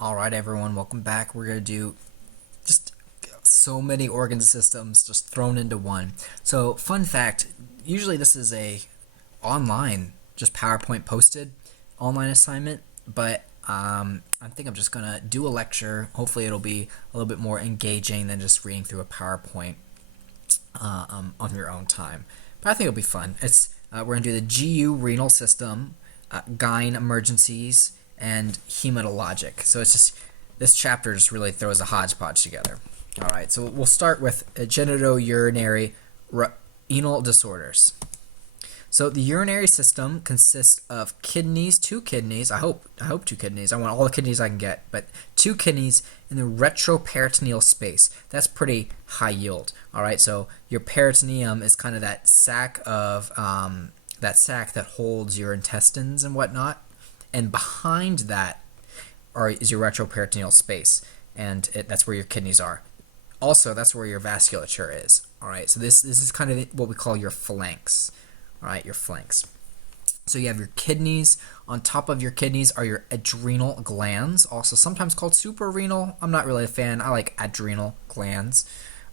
All right, everyone, welcome back. We're going to do just so many organ systems just thrown into one. So, fun fact, usually this is a online, just PowerPoint posted online assignment, but I think I'm just going to do a lecture. Hopefully it'll be a little bit more engaging than just reading through a PowerPoint on your own time. But I think it'll be fun. We're going to do the GU renal system, gyne emergencies, and hematologic. So it's just this chapter just really throws a hodgepodge together. All right, so we'll start with genitourinary renal disorders. So the urinary system consists of kidneys, two kidneys. I hope two kidneys. I want all the kidneys I can get, but two kidneys in the retroperitoneal space. That's pretty high yield. All right, so your peritoneum is kind of that sac that holds your intestines and whatnot, and behind that is your retroperitoneal space, and that's where your kidneys are. Also, that's where your vasculature is. All right, so this is kind of what we call your flanks. All right, your flanks. So you have your kidneys. On top of your kidneys are your adrenal glands, also sometimes called suprarenal. I'm not really a fan. I like adrenal glands.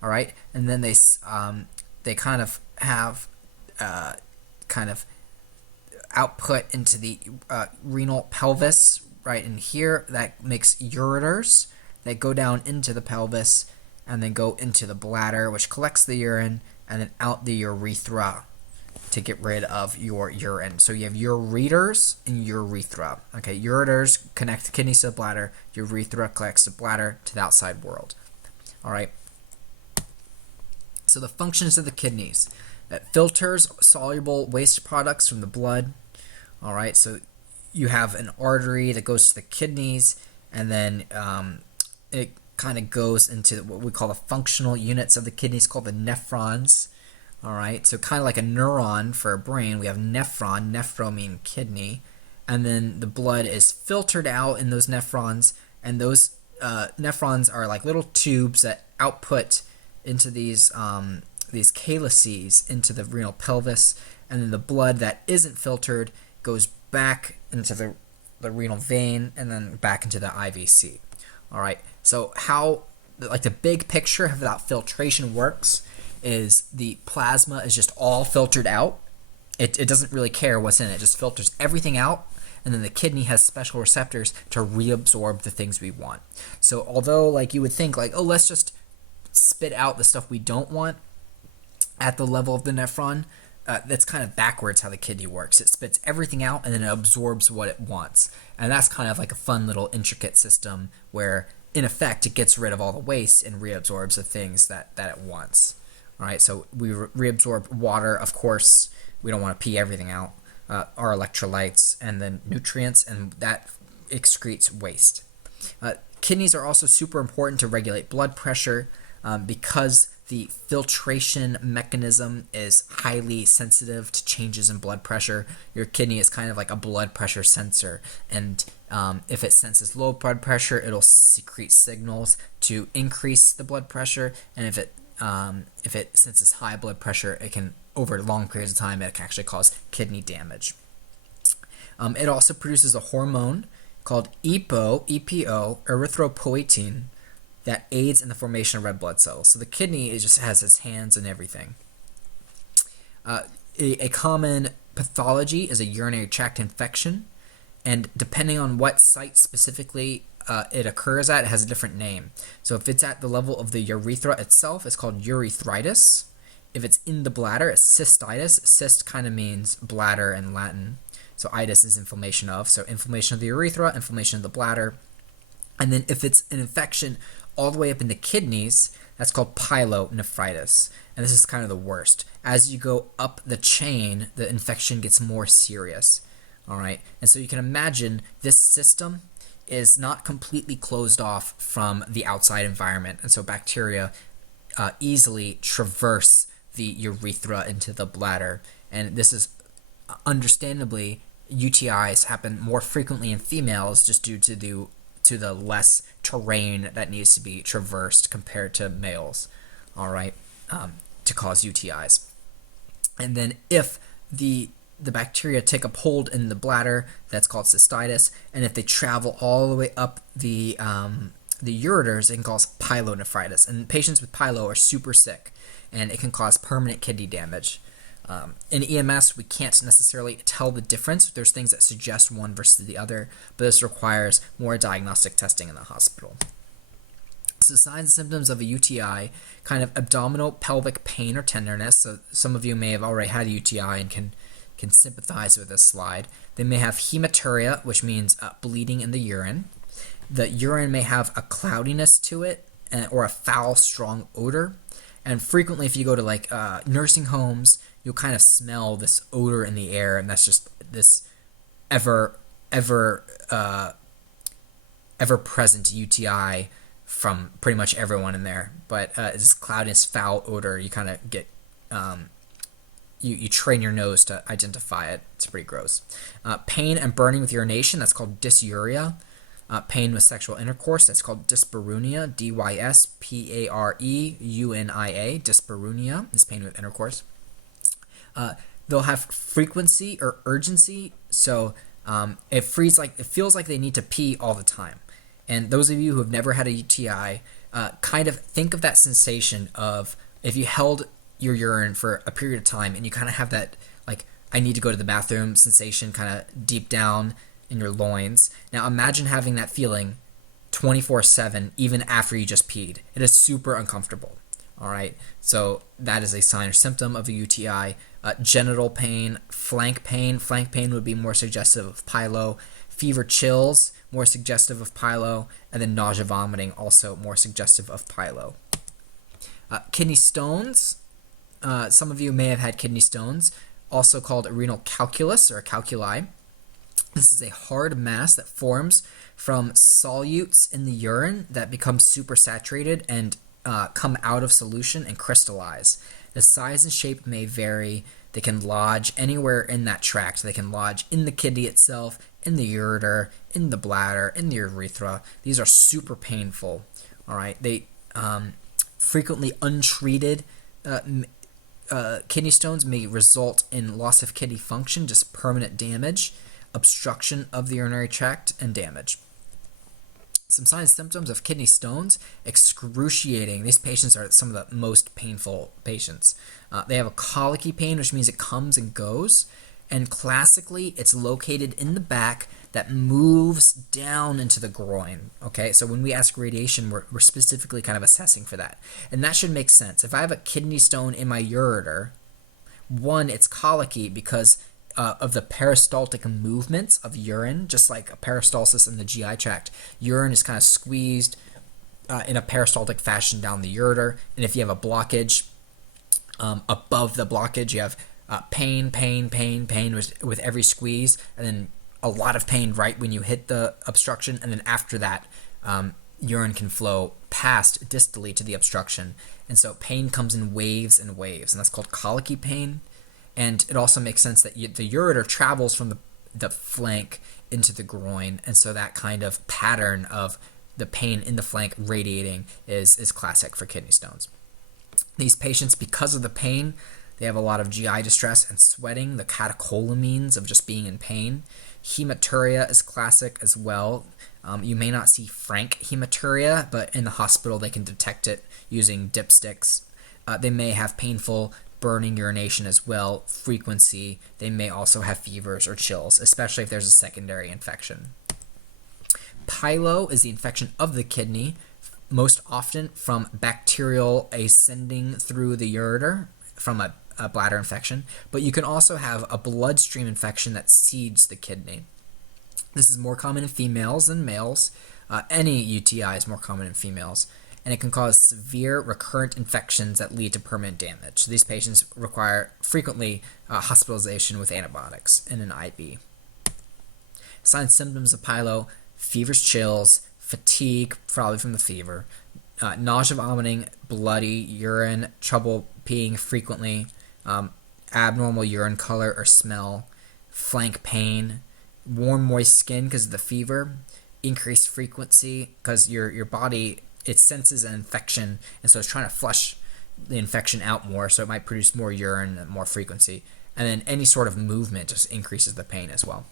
All right, and then they kind of have kind of output into the renal pelvis right in here. That makes ureters that go down into the pelvis and then go into the bladder, which collects the urine, and then out the urethra to get rid of your urine. So you have ureters and urethra. Okay, ureters connect the kidneys to the bladder. Urethra collects the bladder to the outside world. All right. So the functions of the kidneys: it filters soluble waste products from the blood. All right. So you have an artery that goes to the kidneys, and then it kind of goes into what we call the functional units of the kidneys, called the nephrons. All right, so kind of like a neuron for a brain, we have nephron, nephro mean kidney, and then the blood is filtered out in those nephrons, and those nephrons are like little tubes that output into these calyces into the renal pelvis, and then the blood that isn't filtered goes back into the renal vein and then back into the IVC. All right, so how like the big picture of how filtration works is the plasma is just all filtered out. It doesn't really care what's in it. It just filters everything out, and then the kidney has special receptors to reabsorb the things we want. So although like you would think like, oh, let's just spit out the stuff we don't want at the level of the nephron, that's kind of backwards how the kidney works. It spits everything out and then it absorbs what it wants. And that's kind of like a fun little intricate system where in effect it gets rid of all the waste and reabsorbs the things that it wants. All right, so we reabsorb water, of course. We don't want to pee everything out. Our electrolytes and then nutrients, and that excretes waste. Kidneys are also super important to regulate blood pressure because the filtration mechanism is highly sensitive to changes in blood pressure. Your kidney is kind of like a blood pressure sensor, and if it senses low blood pressure, it'll secrete signals to increase the blood pressure, and if it senses high blood pressure, it can, over long periods of time, it can actually cause kidney damage. It also produces a hormone called EPO, erythropoietin, that aids in the formation of red blood cells. So the kidney just has its hands in everything. A common pathology is a urinary tract infection, and depending on what site specifically it occurs at, it has a different name. So if it's at the level of the urethra itself, it's called urethritis. If it's in the bladder, it's cystitis. Cyst kind of means bladder in Latin. So itis is inflammation of. So inflammation of the urethra, inflammation of the bladder. And then if it's an infection all the way up in the kidneys, that's called pyelonephritis. And this is kind of the worst. As you go up the chain, the infection gets more serious. All right. And so you can imagine this system is not completely closed off from the outside environment, and so bacteria easily traverse the urethra into the bladder, and this is understandably UTIs happen more frequently in females just due to the less terrain that needs to be traversed compared to males. All right, to cause UTIs, and then if the the bacteria take up hold in the bladder, that's called cystitis, and if they travel all the way up the ureters, it can cause pyelonephritis. And patients with pyelo are super sick, and it can cause permanent kidney damage. In EMS, we can't necessarily tell the difference. There's things that suggest one versus the other, but this requires more diagnostic testing in the hospital. So signs and symptoms of a UTI, kind of abdominal pelvic pain or tenderness. So some of you may have already had a UTI and can sympathize with this slide. They may have hematuria, which means bleeding in the urine. The urine may have a cloudiness to it or a foul, strong odor. And frequently, if you go to nursing homes, you'll kind of smell this odor in the air, and that's just this ever present UTI from pretty much everyone in there. But this cloudiness, foul odor, you kind of get you train your nose to identify it. It's pretty gross. Pain and burning with urination, that's called dysuria. Pain with sexual intercourse, that's called dyspareunia, D-Y-S-P-A-R-E-U-N-I-A. Dyspareunia is pain with intercourse. They'll have frequency or urgency, so it feels like they need to pee all the time. And those of you who have never had a UTI, kind of think of that sensation of if you held your urine for a period of time and you kind of have that I need to go to the bathroom sensation kind of deep down in your loins. Now imagine having that feeling 24/7 even after you just peed. It is super uncomfortable. All right, so that is a sign or symptom of a UTI. Genital pain, flank pain. Flank pain would be more suggestive of pyelo. Fever, chills, more suggestive of pyelo. And then nausea, vomiting, also more suggestive of pyelo. Kidney stones. Some of you may have had kidney stones, also called renal calculus or calculi. This is a hard mass that forms from solutes in the urine that become supersaturated and come out of solution and crystallize. The size and shape may vary. They can lodge anywhere in that tract. They can lodge in the kidney itself, in the ureter, in the bladder, in the urethra. These are super painful. All right. They frequently untreated kidney stones may result in loss of kidney function, just permanent damage, obstruction of the urinary tract, and damage. Some signs and symptoms of kidney stones: excruciating. These patients are some of the most painful patients. They have a colicky pain, which means it comes and goes. And classically, it's located in the back that moves down into the groin. Okay, so when we ask radiation, we're specifically kind of assessing for that. And that should make sense. If I have a kidney stone in my ureter, one, it's colicky because of the peristaltic movements of urine, just like a peristalsis in the GI tract. Urine is kind of squeezed in a peristaltic fashion down the ureter. And if you have a blockage, above the blockage, you have pain with every squeeze, and then a lot of pain right when you hit the obstruction, and then after that, urine can flow past distally to the obstruction, and so pain comes in waves and waves, and that's called colicky pain. And it also makes sense that the ureter travels from the flank into the groin, and so that kind of pattern of the pain in the flank radiating is classic for kidney stones. These patients, because of the pain, they have a lot of GI distress and sweating, the catecholamines of just being in pain. Hematuria is classic as well. You may not see frank hematuria, but in the hospital they can detect it using dipsticks. They may have painful burning urination as well, frequency. They may also have fevers or chills, especially if there's a secondary infection. Pyelo is the infection of the kidney, most often from bacterial ascending through the ureter from a bladder infection, but you can also have a bloodstream infection that seeds the kidney. This is more common in females than males. Any UTI is more common in females, and it can cause severe recurrent infections that lead to permanent damage. So these patients require frequently hospitalization with antibiotics and an IV. Signs and symptoms of pyelo: fevers, chills, fatigue, probably from the fever, nausea, vomiting, bloody urine, trouble peeing frequently, abnormal urine color or smell, flank pain, warm, moist skin because of the fever, increased frequency because your body, it senses an infection, and so it's trying to flush the infection out more, so it might produce more urine and more frequency. And then any sort of movement just increases the pain as well.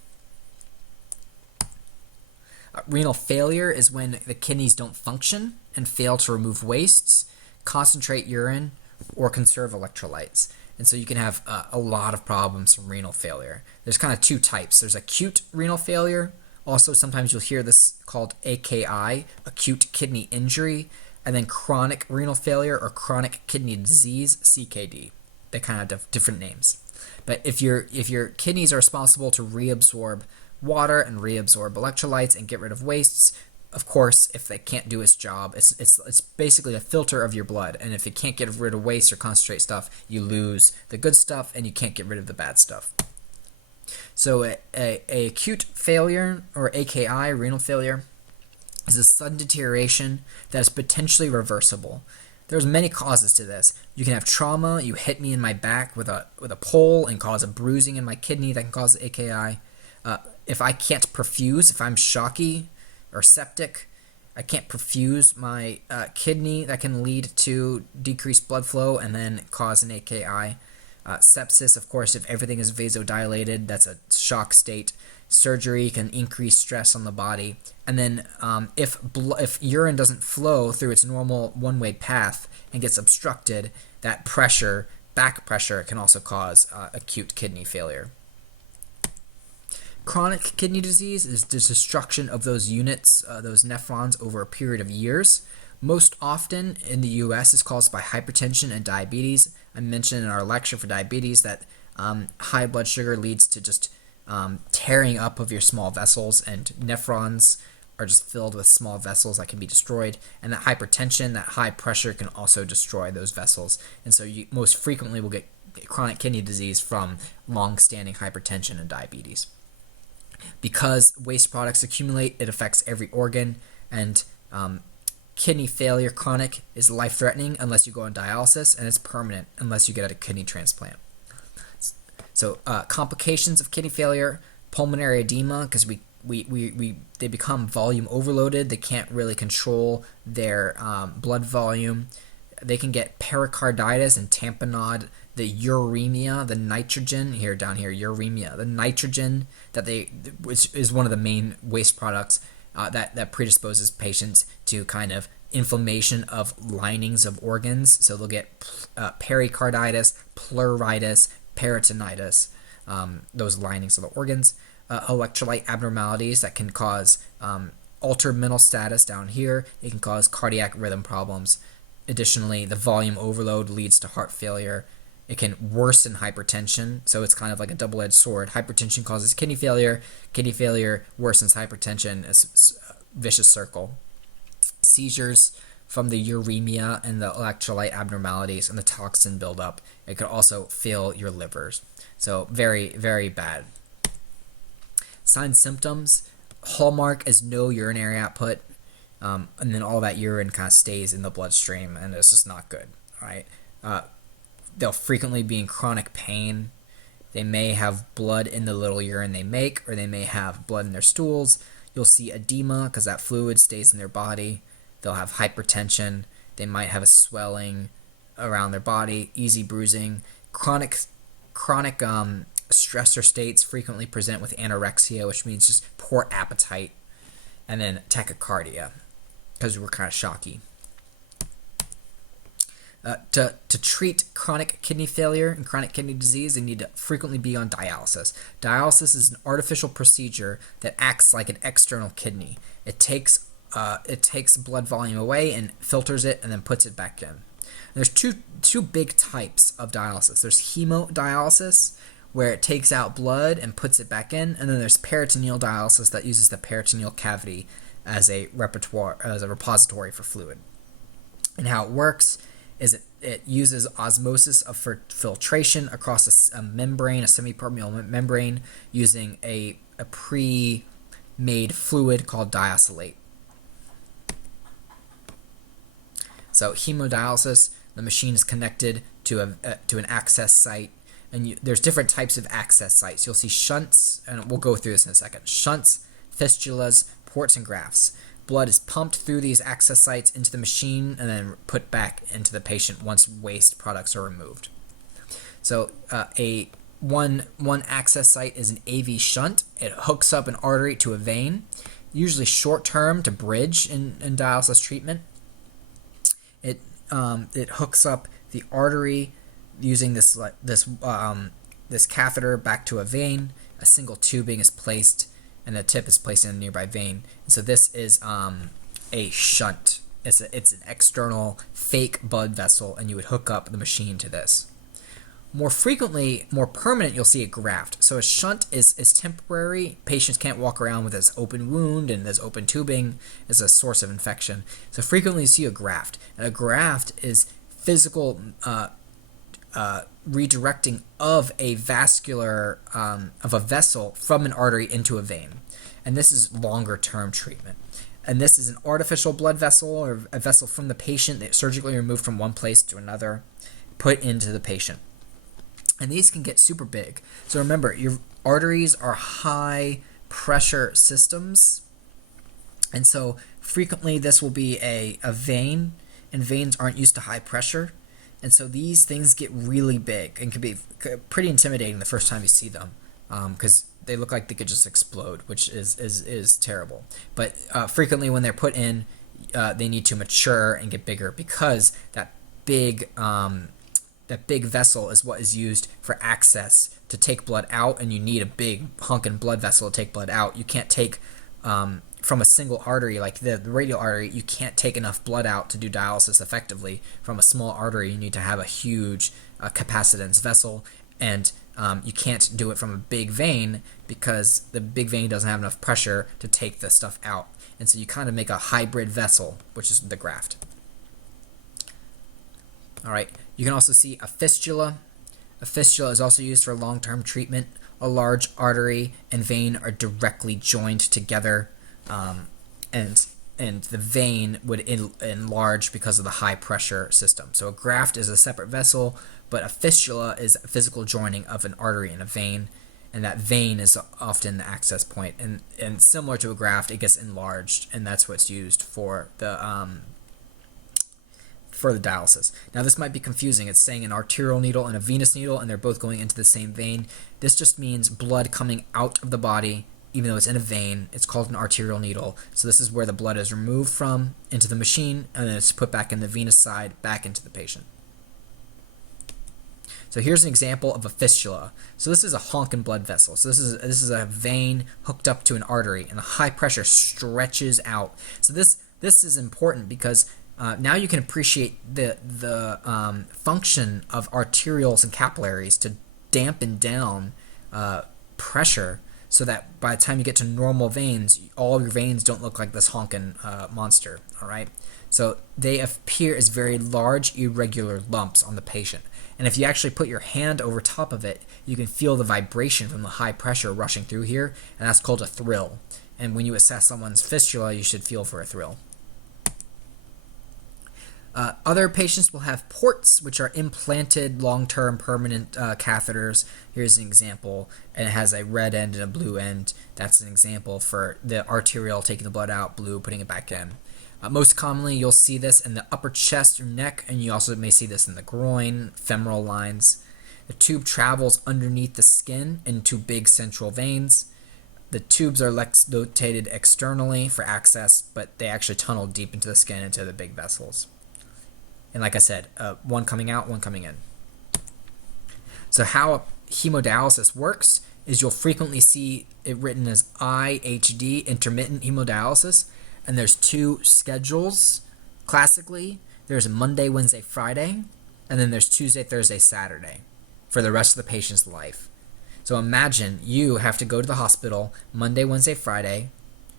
Renal failure is when the kidneys don't function and fail to remove wastes, concentrate urine, or conserve electrolytes. And so you can have a lot of problems from renal failure. There's kind of two types. There's acute renal failure. Also, sometimes you'll hear this called AKI, acute kidney injury, and then chronic renal failure or chronic kidney disease, CKD. They kind of have different names. But if your kidneys are responsible to reabsorb water and reabsorb electrolytes and get rid of wastes, of course, if they can't do its job, it's basically a filter of your blood. And if it can't get rid of waste or concentrate stuff, you lose the good stuff and you can't get rid of the bad stuff. So a acute failure, or AKI, renal failure, is a sudden deterioration that is potentially reversible. There's many causes to this. You can have trauma. You hit me in my back with a pole and cause a bruising in my kidney that can cause AKI. If I can't perfuse, if I'm shocky or septic, I can't perfuse my kidney, that can lead to decreased blood flow and then cause an AKI. Sepsis, of course, if everything is vasodilated, that's a shock state. Surgery can increase stress on the body. And then if urine doesn't flow through its normal one-way path and gets obstructed, that pressure, back pressure, can also cause acute kidney failure. Chronic kidney disease is the destruction of those units, those nephrons, over a period of years. Most often in the U.S. is caused by hypertension and diabetes. I mentioned in our lecture for diabetes that high blood sugar leads to just tearing up of your small vessels, and nephrons are just filled with small vessels that can be destroyed. And that hypertension, that high pressure, can also destroy those vessels. And so you most frequently will get chronic kidney disease from long-standing hypertension and diabetes. Because waste products accumulate, it affects every organ, and kidney failure, chronic, is life-threatening unless you go on dialysis, and it's permanent unless you get a kidney transplant. So complications of kidney failure: pulmonary edema, because they become volume overloaded. They can't really control their blood volume. They can get pericarditis and tamponade. The uremia, the nitrogen, down here, uremia, the nitrogen which is one of the main waste products that predisposes patients to kind of inflammation of linings of organs. So they'll get pericarditis, pleuritis, peritonitis, those linings of the organs. Electrolyte abnormalities that can cause altered mental status down here. It can cause cardiac rhythm problems. Additionally, the volume overload leads to heart failure. It can worsen hypertension, so it's kind of like a double-edged sword. Hypertension causes kidney failure worsens hypertension. It's a vicious circle. Seizures from the uremia and the electrolyte abnormalities and the toxin buildup. It could also fail your livers. So very, very bad. Signs, symptoms: hallmark is no urinary output, and then all that urine kind of stays in the bloodstream, and it's just not good. All right. They'll frequently be in chronic pain. They may have blood in the little urine they make, or they may have blood in their stools. You'll see edema because that fluid stays in their body. They'll have hypertension. They might have a swelling around their body, easy bruising. Chronic stressor states frequently present with anorexia, which means just poor appetite, and then tachycardia because we're kind of shocky. To treat chronic kidney failure and chronic kidney disease, they need to frequently be on dialysis. Dialysis is an artificial procedure that acts like an external kidney. It takes blood volume away and filters it and then puts it back in. There's two big types of dialysis. There's hemodialysis, where it takes out blood and puts it back in, and then there's peritoneal dialysis that uses the peritoneal cavity as a repository for fluid. And how it works is it uses osmosis of filtration across a membrane, a semipermeable membrane, using a pre-made fluid called diacylate. So hemodialysis, the machine is connected to an access site, and there's different types of access sites. You'll see shunts, and we'll go through this in a second. Shunts, fistulas, ports, and grafts. Blood is pumped through these access sites into the machine and then put back into the patient once waste products are removed. So a one access site is an AV shunt. It hooks up an artery to a vein, usually short term to bridge in dialysis treatment. It hooks up the artery using this catheter back to a vein. A single tubing is placed, and the tip is placed in a nearby vein. And so this is a shunt. It's an external fake blood vessel, and you would hook up the machine to this. More frequently, more permanent, you'll see a graft. So a shunt is temporary. Patients can't walk around with this open wound, and this open tubing is a source of infection. So frequently you see a graft. And a graft is physical redirecting of a vessel from an artery into a vein. And this is longer term treatment. And this is an artificial blood vessel or a vessel from the patient that surgically removed from one place to another, put into the patient. And these can get super big. So remember, your arteries are high pressure systems. And so frequently this will be a vein, and veins aren't used to high pressure. And so these things get really big and can be pretty intimidating the first time you see them, because they look like they could just explode, which is terrible. But frequently when they're put in, they need to mature and get bigger, because that big vessel is what is used for access to take blood out, and you need a big honking blood vessel to take blood out. You can't take from a single artery like the radial artery, you can't take enough blood out to do dialysis effectively. From a small artery, you need to have a huge capacitance vessel, and you can't do it from a big vein because the big vein doesn't have enough pressure to take the stuff out. And so you kind of make a hybrid vessel, which is the graft. All right, you can also see a fistula. A fistula is also used for long-term treatment. A large artery and vein are directly joined together, and the vein would enlarge because of the high pressure system. So a graft is a separate vessel, but a fistula is a physical joining of an artery and a vein, and that vein is often the access point. And similar to a graft, it gets enlarged, and that's what's used for the dialysis. Now this might be confusing. It's saying an arterial needle and a venous needle, and they're both going into the same vein. This just means blood coming out of the body, even though it's in a vein. It's called an arterial needle. So this is where the blood is removed from into the machine, and then it's put back in the venous side, back into the patient. So here's an example of a fistula. So this is a honking blood vessel. So this is a vein hooked up to an artery, and the high pressure stretches out. So this is important because now you can appreciate the function of arterioles and capillaries to dampen down pressure, so that by the time you get to normal veins, all of your veins don't look like this honking monster. All right, so they appear as very large, irregular lumps on the patient. And if you actually put your hand over top of it, you can feel the vibration from the high pressure rushing through here, and that's called a thrill. And when you assess someone's fistula, you should feel for a thrill. Other patients will have ports, which are implanted long-term permanent catheters. Here's an example, and it has a red end and a blue end. That's an example for the arterial taking the blood out, blue putting it back in. Most commonly, you'll see this in the upper chest or neck, and you also may see this in the groin, femoral lines. The tube travels underneath the skin into big central veins. The tubes are located externally for access, but they actually tunnel deep into the skin, into the big vessels. And like I said, one coming out, one coming in. So how hemodialysis works is you'll frequently see it written as IHD, intermittent hemodialysis, and there's two schedules. Classically, there's Monday, Wednesday, Friday, and then there's Tuesday, Thursday, Saturday for the rest of the patient's life. So imagine you have to go to the hospital Monday, Wednesday, Friday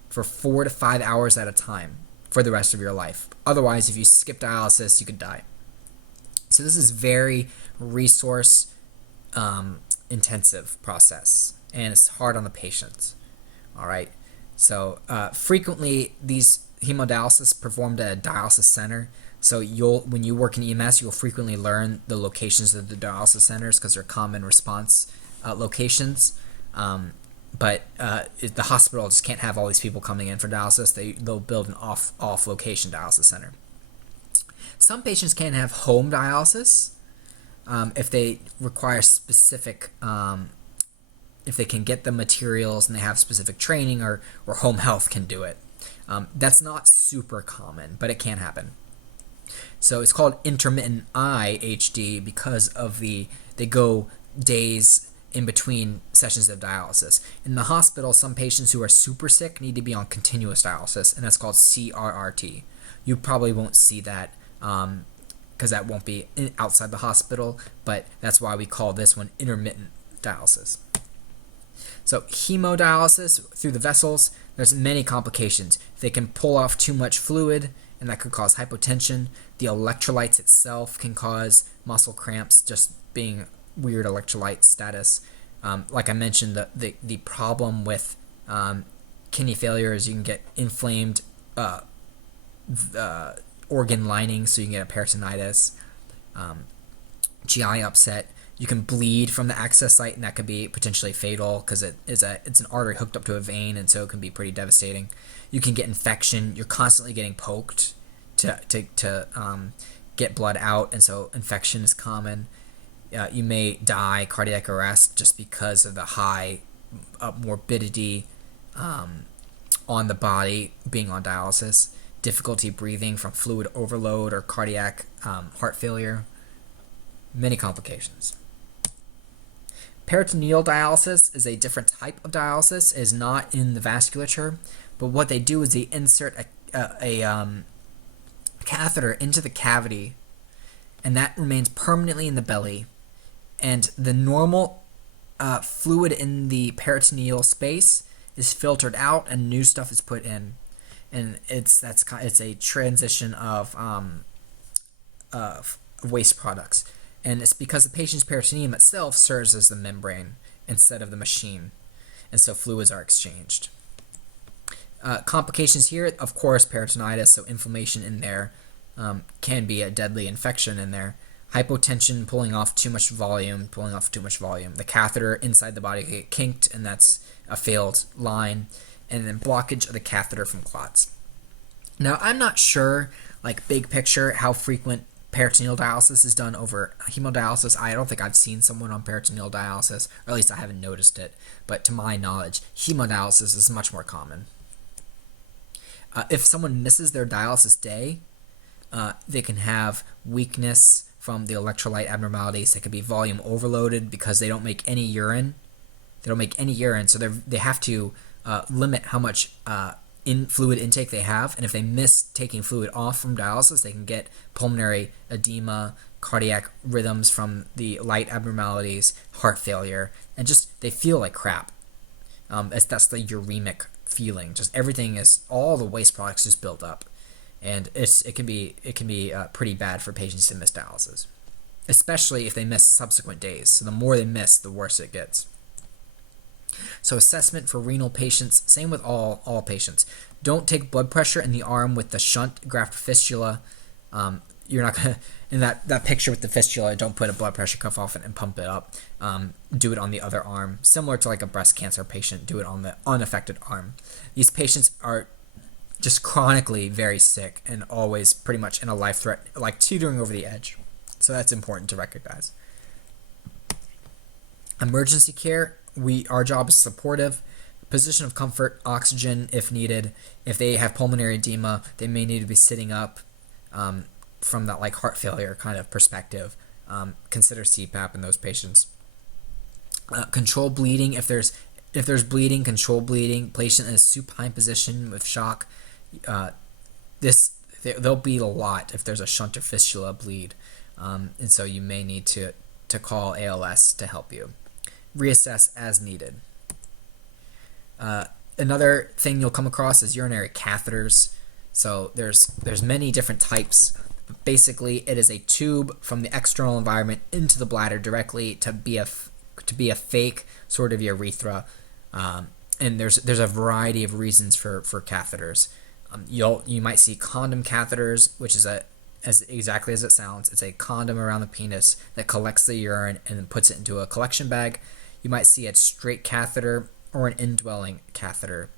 for 4 to 5 hours at a time for the rest of your life. Otherwise, if you skip dialysis, you could die. So this is very resource intensive process, and it's hard on the patients. All right. So frequently these hemodialysis performed at a dialysis center. So when you work in EMS, you'll frequently learn the locations of the dialysis centers because they're common response locations. But the hospital just can't have all these people coming in for dialysis. They'll build an off-location dialysis center. Some patients can have home dialysis. if they require specific, if they can get the materials and they have specific training, or home health can do it. That's not super common, but it can happen. So it's called intermittent IHD because of they go days in between sessions of dialysis. In the hospital, some patients who are super sick need to be on continuous dialysis, and that's called CRRT. You probably won't see that because that won't be outside the hospital, but that's why we call this one intermittent dialysis. So hemodialysis through the vessels, there's many complications. They can pull off too much fluid, and that could cause hypotension. The electrolytes itself can cause muscle cramps, just being weird electrolyte status. Like I mentioned, the problem with kidney failure is you can get inflamed organ lining, so you can get a peritonitis, GI upset. You can bleed from the access site, and that could be potentially fatal because it's an artery hooked up to a vein, and so it can be pretty devastating. You can get infection. You're constantly getting poked to get blood out, and so infection is common. You may die cardiac arrest just because of the high morbidity on the body being on dialysis. Difficulty breathing from fluid overload or cardiac heart failure. Many complications. Peritoneal dialysis is a different type of dialysis. It is not in the vasculature, but what they do is they insert a catheter into the cavity, and that remains permanently in the belly. And the normal fluid in the peritoneal space is filtered out, and new stuff is put in. And it's a transition of waste products. And it's because the patient's peritoneum itself serves as the membrane instead of the machine. And so fluids are exchanged. Complications here, of course, peritonitis, so inflammation in there can be a deadly infection in there. Hypotension, pulling off too much volume. The catheter inside the body can get kinked, and that's a failed line. And then blockage of the catheter from clots. Now, I'm not sure, like big picture, how frequent peritoneal dialysis is done over hemodialysis. I don't think I've seen someone on peritoneal dialysis, or at least I haven't noticed it. But to my knowledge, hemodialysis is much more common. If someone misses their dialysis day, they can have weakness from the electrolyte abnormalities. They could be volume overloaded because they don't make any urine. So they have to limit how much fluid intake they have, and if they miss taking fluid off from dialysis, they can get pulmonary edema, cardiac rhythms from the light abnormalities, heart failure, and just they feel like crap. That's the uremic feeling. Just everything is, all the waste products just built up, and it can be pretty bad for patients to miss dialysis, especially if they miss subsequent days. So the more they miss, the worse it gets. So assessment for renal patients, same with all patients. Don't take blood pressure in the arm with the shunt graft fistula. You're not going to, in that picture with the fistula, don't put a blood pressure cuff off it and pump it up. Do it on the other arm. Similar to like a breast cancer patient, do it on the unaffected arm. These patients are just chronically very sick and always pretty much in a life threat, like teetering over the edge. So that's important to recognize. Emergency care. Our job is supportive, position of comfort, oxygen if needed. If they have pulmonary edema, they may need to be sitting up from that like heart failure kind of perspective. Consider CPAP in those patients. Control bleeding. If there's bleeding, control bleeding. Patient in a supine position with shock. There'll bleed a lot if there's a shunt or fistula bleed, and so you may need to call ALS to help you. Reassess as needed. Another thing you'll come across is urinary catheters. So there's many different types. But basically, it is a tube from the external environment into the bladder directly to be a fake sort of urethra. And there's a variety of reasons for catheters. You might see condom catheters, which is as exactly as it sounds. It's a condom around the penis that collects the urine and then puts it into a collection bag. You might see a straight catheter or an indwelling catheter.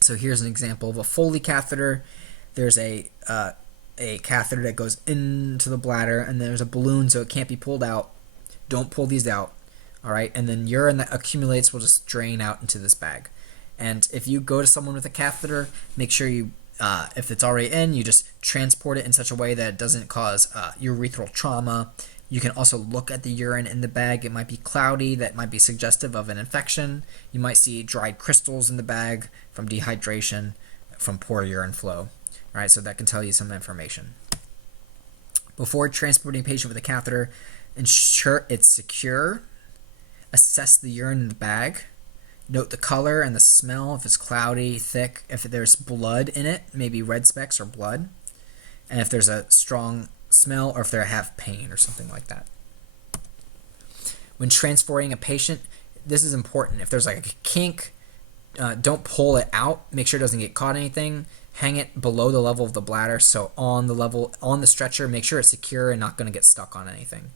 So here's an example of a Foley catheter. There's a a catheter that goes into the bladder, and there's a balloon so it can't be pulled out. Don't pull these out, all right? And then urine that accumulates will just drain out into this bag. And if you go to someone with a catheter, make sure you, if it's already in, you just transport it in such a way that it doesn't cause urethral trauma. You can also look at the urine in the bag. It might be cloudy. That might be suggestive of an infection. You might see dried crystals in the bag from dehydration, from poor urine flow. All right, so that can tell you some information. Before transporting a patient with a catheter, ensure it's secure. Assess the urine in the bag. Note the color and the smell, if it's cloudy, thick, if there's blood in it, maybe red specks or blood, and if there's a strong smell or if they have pain or something like that. When transporting a patient, this is important. If there's like a kink, don't pull it out. Make sure it doesn't get caught in anything. Hang it below the level of the bladder, so on the stretcher, make sure it's secure and not going to get stuck on anything.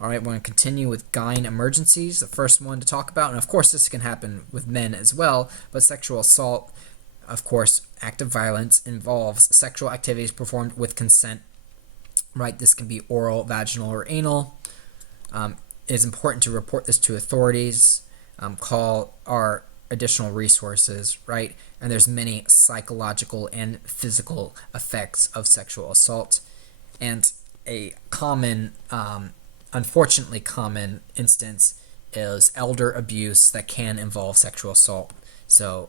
All right, we're going to continue with gyne emergencies, the first one to talk about. And of course, this can happen with men as well, but sexual assault, of course, active violence involves sexual activities performed with consent, right? This can be oral, vaginal, or anal. It is important to report this to authorities, call our additional resources, right? And there's many psychological and physical effects of sexual assault. And a common, unfortunately common instance is elder abuse that can involve sexual assault. So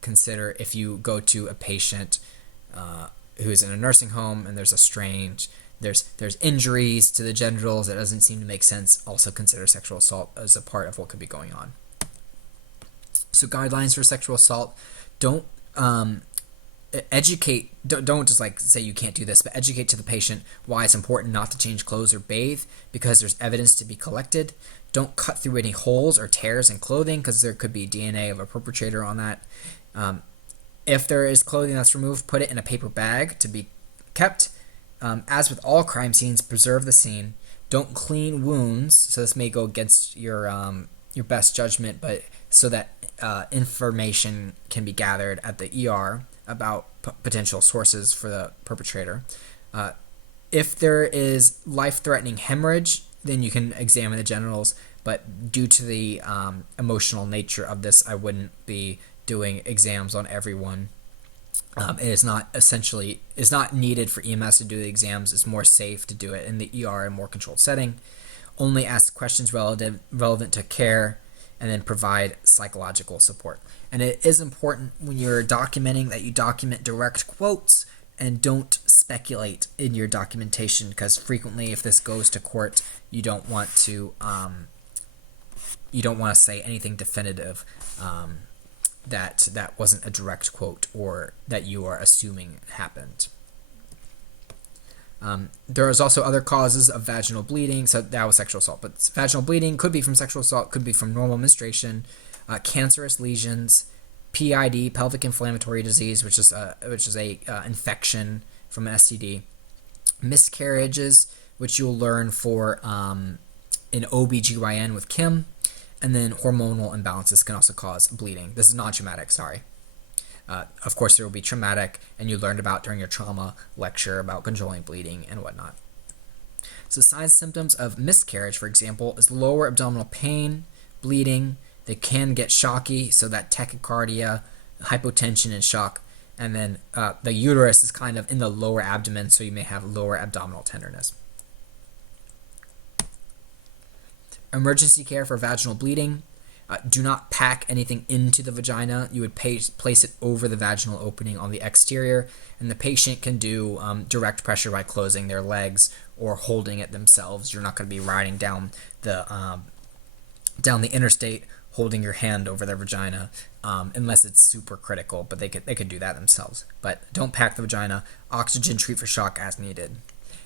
consider if you go to a patient who's in a nursing home and there's injuries to the genitals that doesn't seem to make sense, also consider sexual assault as a part of what could be going on. So guidelines for sexual assault: don't educate, don't just like say you can't do this, but educate to the patient why it's important not to change clothes or bathe, because there's evidence to be collected. Don't cut through any holes or tears in clothing, because there could be DNA of a perpetrator on that. If there is clothing that's removed, put it in a paper bag to be kept. As with all crime scenes, preserve the scene. Don't clean wounds. So this may go against your best judgment, but so that information can be gathered at the ER about potential sources for the perpetrator. If there is life-threatening hemorrhage, then you can examine the genitals. But due to the emotional nature of this, I wouldn't be doing exams on everyone. It is not needed for EMS to do the exams. It's more safe to do it in the ER in a more controlled setting. Only ask questions relevant to care, and then provide psychological support. And it is important when you're documenting that you document direct quotes and don't speculate in your documentation, because frequently if this goes to court, you don't want to say anything definitive that wasn't a direct quote or that you are assuming happened. There is also other causes of vaginal bleeding, so that was sexual assault, but vaginal bleeding could be from sexual assault, could be from normal menstruation, cancerous lesions, PID, pelvic inflammatory disease, which is a infection from an STD, miscarriages, which you'll learn for in OBGYN with Kim, and then hormonal imbalances can also cause bleeding. This is non-traumatic, sorry. Of course, there will be traumatic, and you learned about during your trauma lecture about controlling bleeding and whatnot. So signs and symptoms of miscarriage, for example, is lower abdominal pain, bleeding. They can get shocky, so that tachycardia, hypotension, and shock. And then the uterus is kind of in the lower abdomen, so you may have lower abdominal tenderness. Emergency care for vaginal bleeding. Do not pack anything into the vagina. You would place it over the vaginal opening on the exterior, and the patient can do direct pressure by closing their legs or holding it themselves. You're not going to be riding down the interstate holding your hand over their vagina unless it's super critical, but they could do that themselves. But don't pack the vagina. Oxygen treat for shock as needed.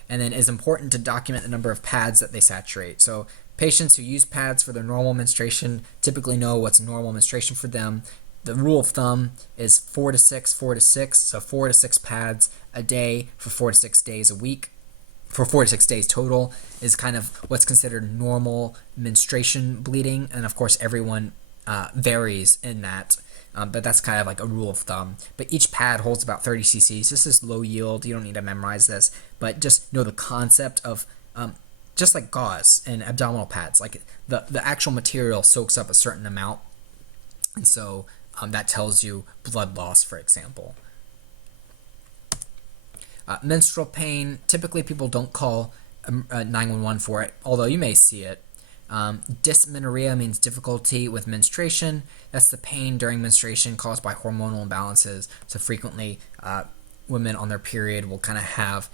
And then it's important to document the number of pads that they saturate. So patients who use pads for their normal menstruation typically know what's normal menstruation for them. The rule of thumb is 4 to 6, 4 to 6, so 4 to 6 pads a day for 4 to 6 days a week. For 4 to 6 days total is kind of what's considered normal menstruation bleeding. And of course, everyone varies in that. But that's kind of like a rule of thumb. But each pad holds about 30 cc's. This is low yield. You don't need to memorize this, but just know the concept of just like gauze and abdominal pads. Like the actual material soaks up a certain amount, and so that tells you blood loss, for example. Menstrual pain. Typically, people don't call 911 for it, although you may see it. Dysmenorrhea means difficulty with menstruation. That's the pain during menstruation caused by hormonal imbalances. So frequently, women on their period will kind of have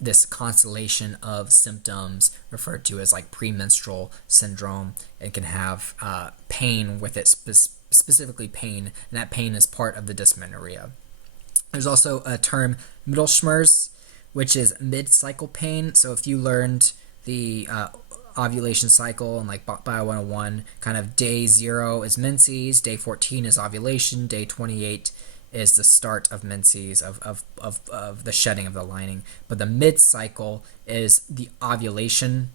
this constellation of symptoms referred to as like premenstrual syndrome. It can have pain with it, specifically pain, and that pain is part of the dysmenorrhea. There's also a term Mittelschmerz, which is mid-cycle pain. So if you learned the ovulation cycle and like Bio 101, kind of day 0 is menses, day 14 is ovulation, day 28 is the start of menses, of the shedding of the lining. But the mid-cycle is the ovulation,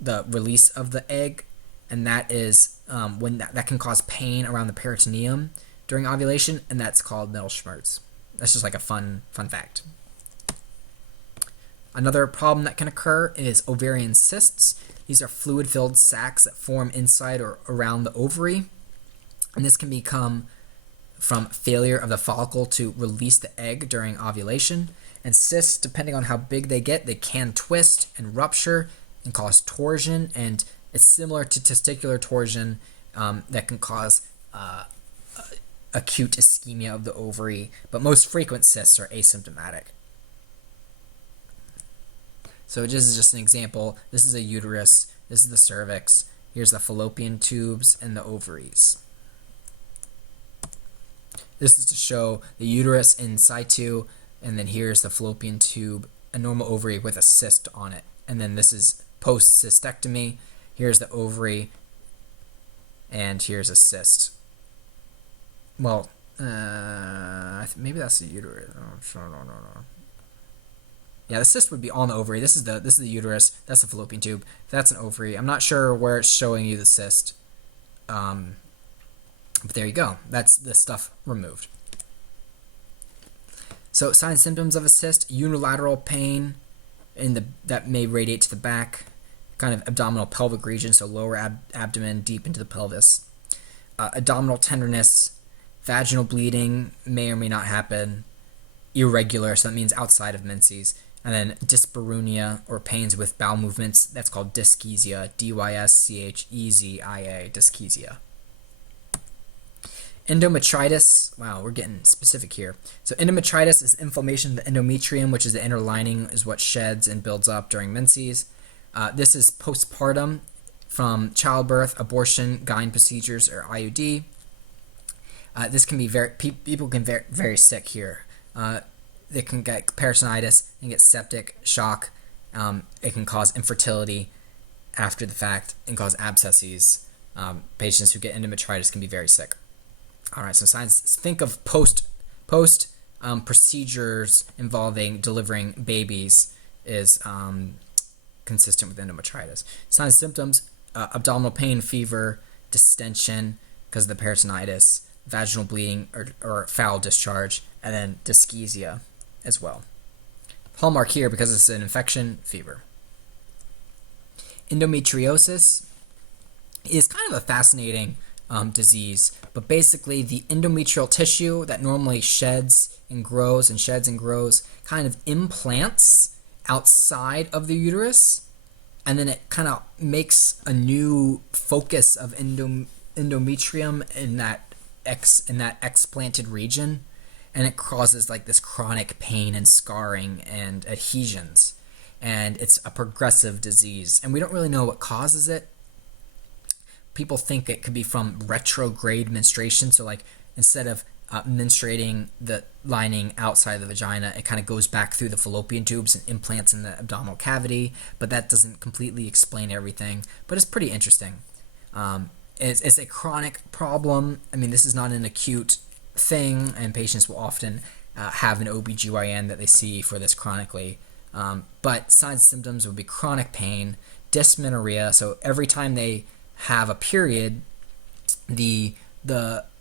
the release of the egg, and that is when that can cause pain around the peritoneum during ovulation, and that's called Mittelschmerz. That's just like a fun fact. Another problem that can occur is ovarian cysts. These are fluid-filled sacs that form inside or around the ovary, and this can become from failure of the follicle to release the egg during ovulation. And cysts, depending on how big they get, they can twist and rupture and cause torsion, and it's similar to testicular torsion that can cause acute ischemia of the ovary, but most frequent cysts are asymptomatic. So this is just an example. This is a uterus, this is the cervix, here's the fallopian tubes and the ovaries. This is to show the uterus in situ, and then here's the fallopian tube, a normal ovary with a cyst on it. And then this is post-cystectomy. Here's the ovary, and here's a cyst. Well, maybe that's the uterus. No. Yeah, the cyst would be on the ovary. This is the uterus. That's the fallopian tube. That's an ovary. I'm not sure where it's showing you the cyst. But there you go. That's the stuff removed. So signs and symptoms of a cyst: unilateral pain that may radiate to the back, kind of abdominal pelvic region, so lower abdomen deep into the pelvis. Abdominal tenderness, vaginal bleeding may or may not happen. Irregular, so that means outside of menses. And then dyspareunia, or pains with bowel movements, that's called dyschezia, D-Y-S-C-H-E-Z-I-A, dyschezia. Endometritis, wow, we're getting specific here. So endometritis is inflammation of the endometrium, which is the inner lining, is what sheds and builds up during menses. This is postpartum from childbirth, abortion, gyne procedures, or IUD. This can be people can be very sick here. They can get peritonitis and get septic shock. It can cause infertility after the fact and cause abscesses. Patients who get endometritis can be very sick. All right, so signs. Think of post procedures involving delivering babies is consistent with endometritis. Signs and symptoms: abdominal pain, fever, distension because of the peritonitis, vaginal bleeding or foul discharge, and then dyschezia as well. Hallmark here, because it's an infection, fever. Endometriosis is kind of a fascinating disease, but basically the endometrial tissue that normally sheds and grows kind of implants outside of the uterus, and then it kind of makes a new focus of endometrium in that explanted region, and it causes like this chronic pain and scarring and adhesions, and it's a progressive disease, and we don't really know what causes it. People think it could be from retrograde menstruation, so like instead of menstruating the lining outside the vagina, it kind of goes back through the fallopian tubes and implants in the abdominal cavity, but that doesn't completely explain everything, but it's pretty interesting. It's a chronic problem. I mean, this is not an acute thing, and patients will often have an OBGYN that they see for this chronically. But signs and symptoms would be chronic pain, dysmenorrhea, so every time they have a period, the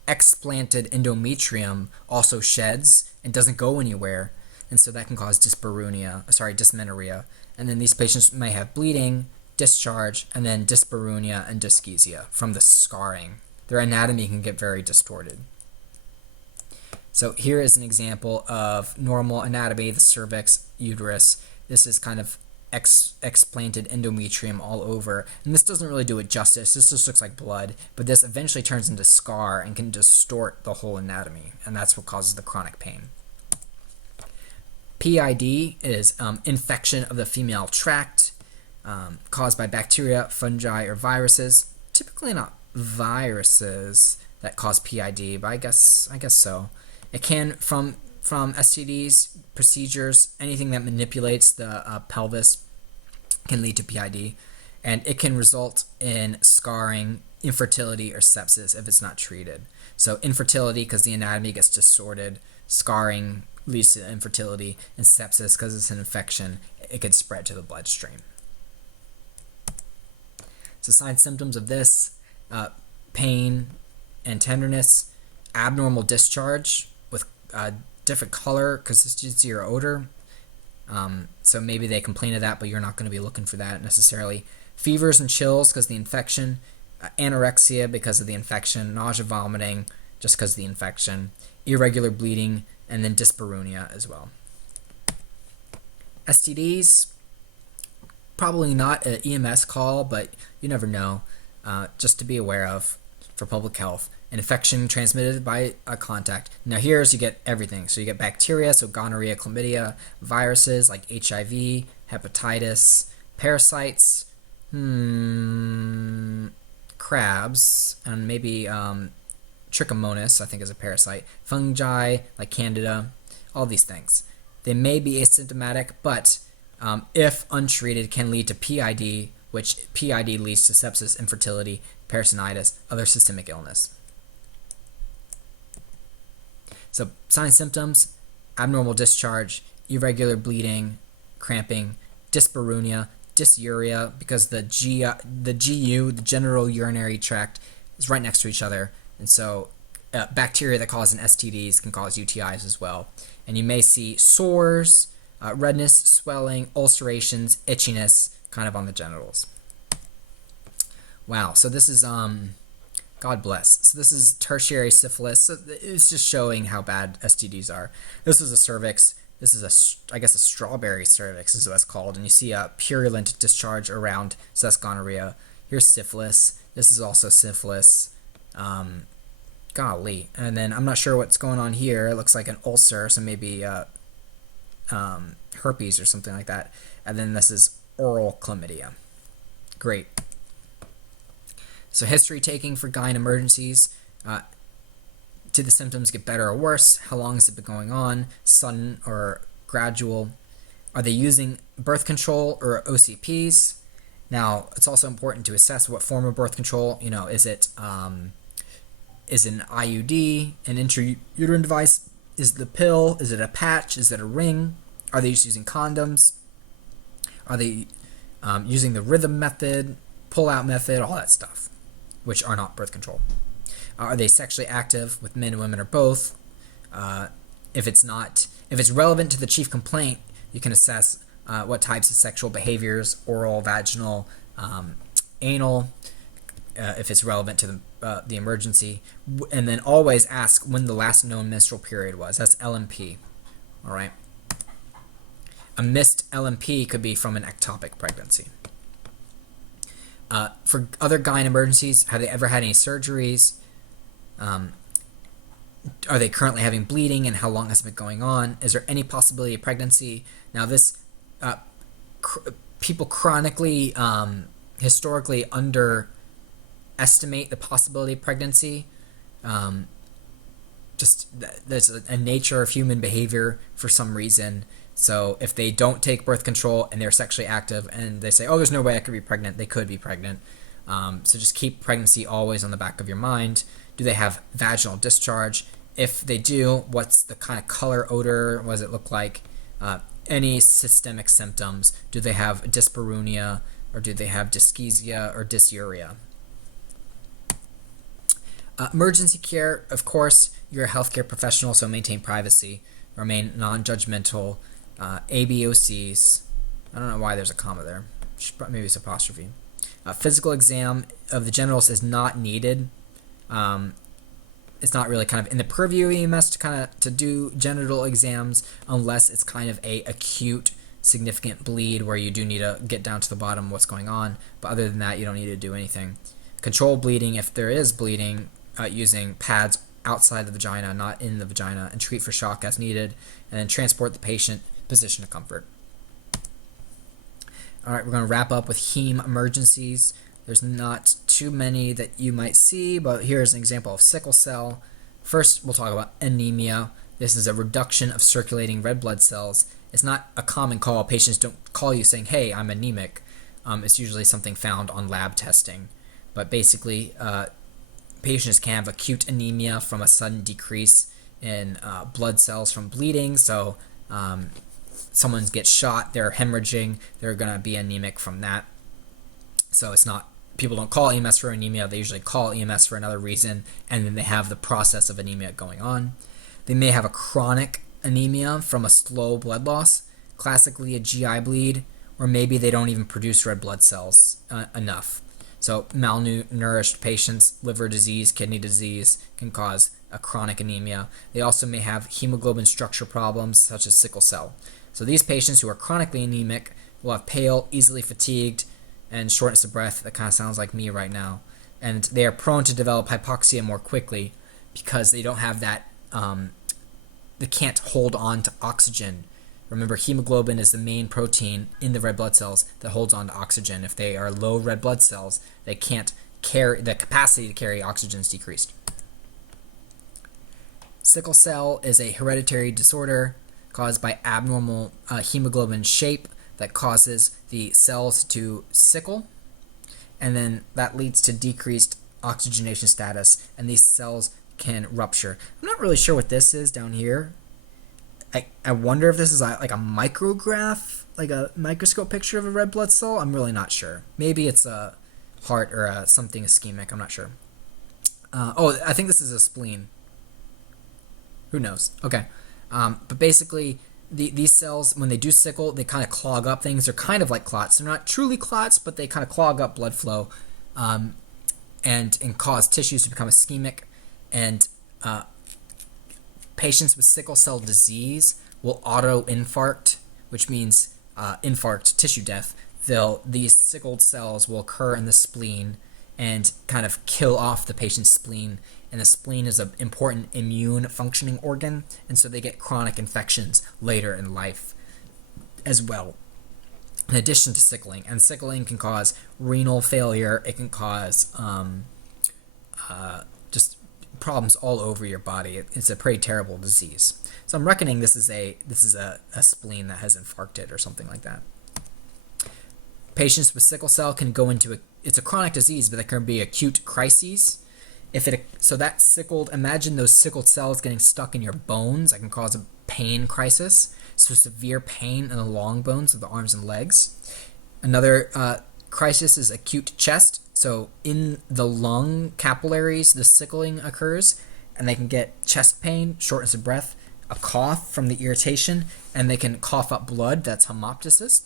explanted endometrium also sheds and doesn't go anywhere, and so that can cause dysmenorrhea. And then these patients may have bleeding, discharge, and then dyspareunia and dyschezia from the scarring. Their anatomy can get very distorted. So here is an example of normal anatomy, the cervix, uterus. This is kind of explanted endometrium all over. And this doesn't really do it justice. This just looks like blood. But this eventually turns into scar and can distort the whole anatomy. And that's what causes the chronic pain. PID is infection of the female tract caused by bacteria, fungi, or viruses. Typically not viruses that cause PID, but I guess so. It can, from STDs, procedures, anything that manipulates the pelvis can lead to PID, and it can result in scarring, infertility, or sepsis if it's not treated. So infertility because the anatomy gets distorted, scarring leads to infertility, and sepsis because it's an infection, it could spread to the bloodstream. So signs and symptoms of this, pain and tenderness, abnormal discharge with different color, consistency, or odor. So maybe they complain of that, but you're not going to be looking for that necessarily. Fevers and chills because of the infection, anorexia because of the infection, nausea, vomiting just because of the infection, irregular bleeding, and then dyspareunia as well. STDs, probably not an EMS call, but you never know, just to be aware of for public health. An infection transmitted by a contact. Now here's you get everything. So you get bacteria, so gonorrhea, chlamydia, viruses like HIV, hepatitis, parasites, crabs, and maybe trichomonas, I think is a parasite, fungi like Candida, all these things. They may be asymptomatic, but if untreated can lead to PID, which PID leads to sepsis, infertility, peritonitis, other systemic illness. So signs, symptoms, abnormal discharge, irregular bleeding, cramping, dyspareunia, dysuria, because the GU, the genital urinary tract, is right next to each other. And so bacteria that cause STDs can cause UTIs as well. And you may see sores, redness, swelling, ulcerations, itchiness, kind of on the genitals. Wow, so this is God bless. So this is tertiary syphilis. So it's just showing how bad STDs are. This is a cervix. This is I guess a strawberry cervix is what it's called. And you see a purulent discharge around, so that's gonorrhea. Here's syphilis. This is also syphilis. Golly. And then I'm not sure what's going on here. It looks like an ulcer, so maybe herpes or something like that. And then this is oral chlamydia. Great. So history taking for gyne emergencies. Did the symptoms get better or worse? How long has it been going on? Sudden or gradual? Are they using birth control or OCPs? Now, it's also important to assess what form of birth control. Is it an IUD, an intrauterine device? Is it a pill? Is it a patch? Is it a ring? Are they just using condoms? Are they using the rhythm method, pull-out method, all that stuff, which are not birth control? Are they sexually active with men and women or both? If it's relevant to the chief complaint, you can assess what types of sexual behaviors, oral, vaginal, anal, if it's relevant to the emergency, and then always ask when the last known menstrual period was. That's LMP. All right. A missed LMP could be from an ectopic pregnancy. For other gyne emergencies, have they ever had any surgeries? Are they currently having bleeding, and how long has it been going on? Is there any possibility of pregnancy? Now, this people chronically, historically underestimate the possibility of pregnancy. There's a nature of human behavior for some reason. So if they don't take birth control and they're sexually active and they say, oh, there's no way I could be pregnant, they could be pregnant. So just keep pregnancy always on the back of your mind. Do they have vaginal discharge? If they do, what's the kind of color, odor? What does it look like? Any systemic symptoms? Do they have dyspareunia, or do they have dyschezia or dysuria? Emergency care, of course, you're a healthcare professional, so maintain privacy, remain non-judgmental. ABOCs, I don't know why there's a comma there. Maybe it's apostrophe. Physical exam of the genitals is not needed. It's not really kind of in the purview of EMS to do genital exams unless it's kind of a acute significant bleed where you do need to get down to the bottom of what's going on. But other than that, you don't need to do anything. Control bleeding if there is bleeding using pads outside the vagina, not in the vagina, and treat for shock as needed, and then transport the patient position of comfort. All right, we're going to wrap up with heme emergencies. There's not too many that you might see, but here's an example of sickle cell. First, we'll talk about anemia. This is a reduction of circulating red blood cells. It's not a common call. Patients don't call you saying, hey, I'm anemic. It's usually something found on lab testing. But basically, patients can have acute anemia from a sudden decrease in blood cells from bleeding. So someone gets shot, they're hemorrhaging, they're going to be anemic from that. So it's not, people don't call EMS for anemia, they usually call EMS for another reason, and then they have the process of anemia going on. They may have a chronic anemia from a slow blood loss, classically a GI bleed, or maybe they don't even produce red blood cells enough. So malnourished patients, liver disease, kidney disease can cause a chronic anemia. They also may have hemoglobin structure problems such as sickle cell. So these patients who are chronically anemic will have pale, easily fatigued, and shortness of breath. That kind of sounds like me right now. And they are prone to develop hypoxia more quickly because they don't have that, they can't hold on to oxygen. Remember, hemoglobin is the main protein in the red blood cells that holds on to oxygen. If they are low red blood cells, they can't carry, the capacity to carry oxygen is decreased. Sickle cell is a hereditary disorder caused by abnormal hemoglobin shape that causes the cells to sickle, and then that leads to decreased oxygenation status, and these cells can rupture. I'm not really sure what this is down here. I wonder if this is like a micrograph, like a microscope picture of a red blood cell. I'm really not sure. Maybe it's a heart or something ischemic. I'm not sure. I think this is a spleen. Who knows? Okay. But basically, these cells, when they do sickle, they kind of clog up things. They're kind of like clots. They're not truly clots, but they kind of clog up blood flow and cause tissues to become ischemic. And patients with sickle cell disease will auto-infarct, which means infarct, tissue death. These sickled cells will occur in the spleen and kind of kill off the patient's spleen. And the spleen is an important immune functioning organ, and so they get chronic infections later in life as well. In addition to sickling, and sickling can cause renal failure, it can cause just problems all over your body. It's a pretty terrible disease. So I'm reckoning this is a spleen that has infarcted or something like that. Patients with sickle cell can go into it's a chronic disease, but there can be acute crises. Imagine those sickled cells getting stuck in your bones. That can cause a pain crisis. So severe pain in the long bones of the arms and legs. Another crisis is acute chest. So in the lung capillaries, the sickling occurs, and they can get chest pain, shortness of breath, a cough from the irritation, and they can cough up blood. That's hemoptysis.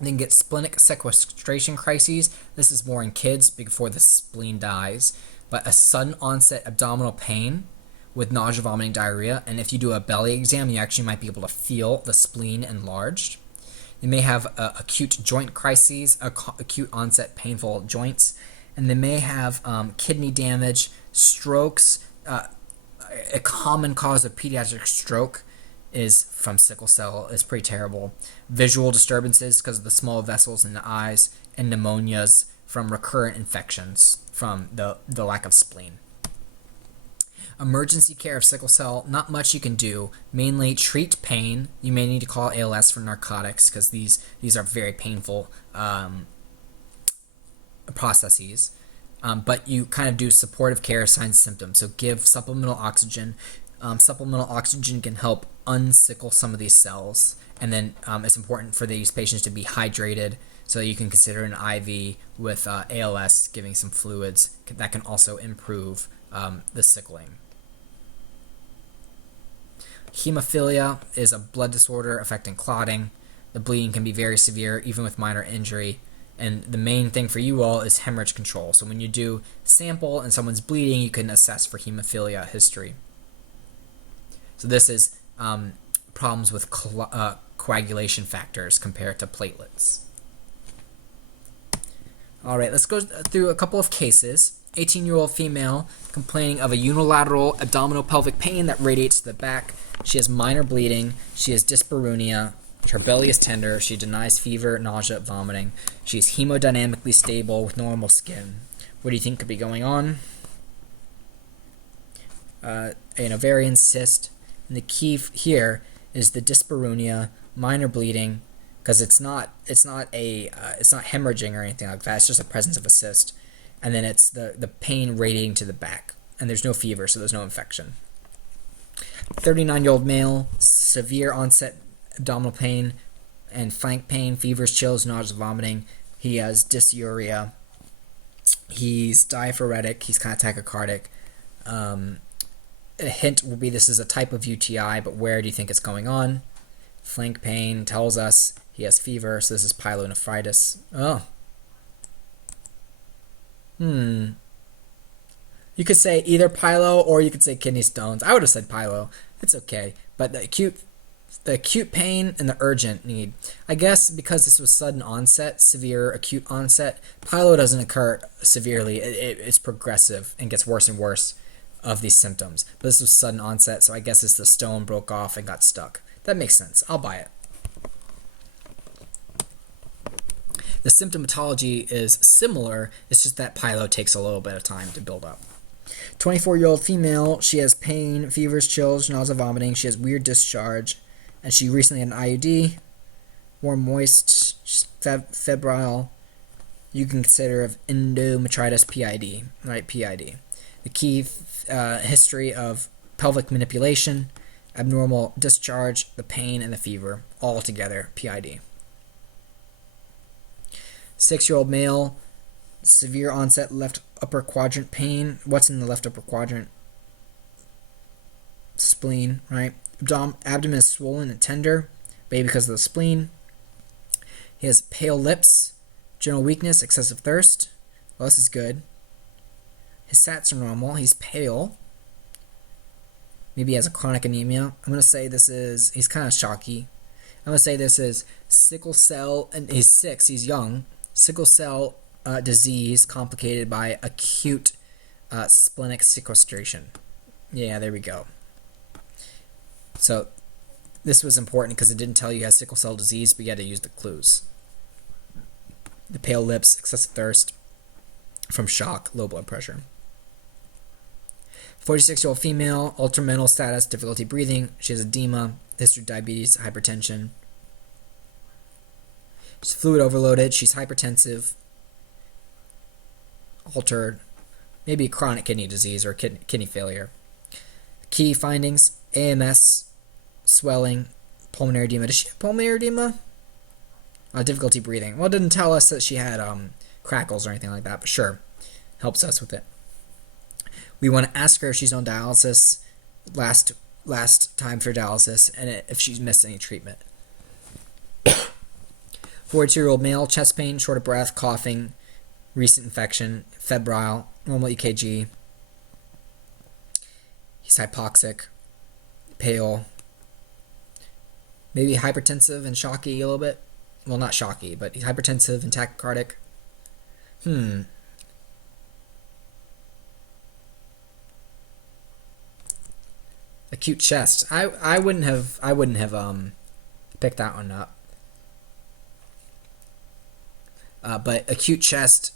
They can get splenic sequestration crises. This is more in kids before the spleen dies. But a sudden onset abdominal pain with nausea, vomiting, diarrhea. And if you do a belly exam, you actually might be able to feel the spleen enlarged. They may have acute joint crises, acute onset painful joints. And they may have kidney damage, strokes. A common cause of pediatric stroke is from sickle cell. It's pretty terrible. Visual disturbances because of the small vessels in the eyes, and pneumonias from recurrent infections from the lack of spleen. Emergency care of sickle cell, not much you can do. Mainly treat pain. You may need to call ALS for narcotics because these are very painful processes. But you kind of do supportive care, signs and symptoms. So give supplemental oxygen. Supplemental oxygen can help unsickle some of these cells. And then it's important for these patients to be hydrated. So you can consider an IV with ALS, giving some fluids. That can also improve the sickling. Hemophilia is a blood disorder affecting clotting. The bleeding can be very severe, even with minor injury. And the main thing for you all is hemorrhage control. So when you do sample and someone's bleeding, you can assess for hemophilia history. So this is problems with coagulation factors compared to platelets. All right, let's go through a couple of cases. 18-year-old female complaining of a unilateral abdominal pelvic pain that radiates to the back. She has minor bleeding. She has dyspareunia. Her belly is tender. She denies fever, nausea, vomiting. She's hemodynamically stable with normal skin. What do you think could be going on? An ovarian cyst. And the key here is the dyspareunia, minor bleeding, because it's not hemorrhaging or anything like that. It's just the presence of a cyst. And then it's the pain radiating to the back. And there's no fever, so there's no infection. 39-year-old male, severe onset abdominal pain and flank pain, fevers, chills, nausea, vomiting. He has dysuria. He's diaphoretic. He's kind of tachycardic. A hint will be this is a type of UTI, but where do you think it's going on? Flank pain tells us he has fever, so this is pyelonephritis. Oh. You could say either pyelo or you could say kidney stones. I would have said pyelo. It's okay. But the acute pain and the urgent need. I guess because this was sudden onset, severe acute onset, pyelo doesn't occur severely. It's progressive and gets worse and worse of these symptoms. But this was sudden onset, so I guess it's the stone broke off and got stuck. That makes sense. I'll buy it. The symptomatology is similar. It's just that pyelo takes a little bit of time to build up. 24-year-old female. She has pain, fevers, chills, nausea, vomiting. She has weird discharge. And she recently had an IUD. Warm, moist, febrile. You can consider of endometritis PID. Right, PID. The key history of pelvic manipulation, abnormal discharge, the pain, and the fever. All together, PID. 6-year-old male, severe onset left upper quadrant pain. What's in the left upper quadrant? Spleen, right? Abdomen is swollen and tender, maybe because of the spleen. He has pale lips, general weakness, excessive thirst. Well, this is good. His SATs are normal. He's pale. Maybe he has a chronic anemia. I'm going to say he's kind of shocky. I'm going to say this is sickle cell, and he's 6, he's young. Sickle cell disease complicated by acute splenic sequestration. Yeah, there we go. So this was important because it didn't tell you he has sickle cell disease, but you had to use the clues. The pale lips, excessive thirst from shock, low blood pressure. 46-year-old female, altered mental status, difficulty breathing. She has edema, history of diabetes, hypertension. She's fluid overloaded. She's hypertensive, altered, maybe chronic kidney disease or kidney failure. Key findings: AMS, swelling, pulmonary edema. Does she have pulmonary edema? Difficulty breathing. Well, it didn't tell us that she had crackles or anything like that, but sure, helps us with it. We want to ask her if she's on dialysis, last time for dialysis, and if she's missed any treatment. 42-year-old male, chest pain, short of breath, coughing, recent infection, febrile, normal EKG. He's hypoxic, pale, maybe hypertensive and shocky a little bit. Well, not shocky, but he's hypertensive and tachycardic. Acute chest. I wouldn't have picked that one up. But acute chest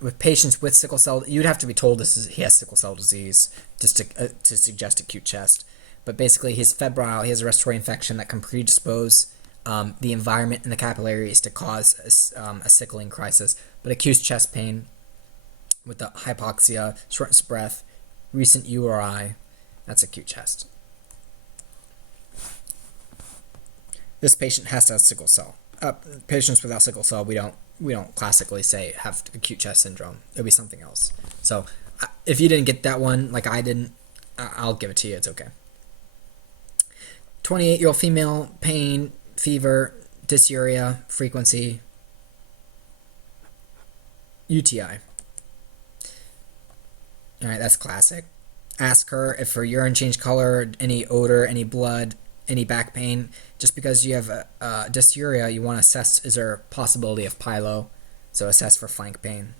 with patients with sickle cell, you'd have to be told he has sickle cell disease just to suggest acute chest. But basically, he's febrile. He has a respiratory infection that can predispose the environment in the capillaries to cause a sickling crisis. But acute chest pain with the hypoxia, shortness of breath, recent URI, that's acute chest. This patient has to have sickle cell. Patients without sickle cell, we don't classically say have acute chest syndrome. It'll be something else. So If you didn't get that one, like I didn't, I'll give it to you. It's okay. 28-year-old female, pain, fever, dysuria, frequency, UTI. All right, that's classic. Ask her if her urine changed color, any odor, any blood, any back pain. Just because you have dysuria, you want to assess, is there a possibility of pyelo? So assess for flank pain.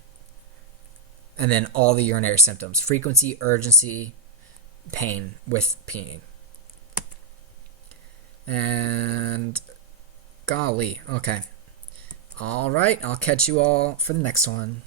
And then all the urinary symptoms: frequency, urgency, pain with peeing. And golly, okay. All right, I'll catch you all for the next one.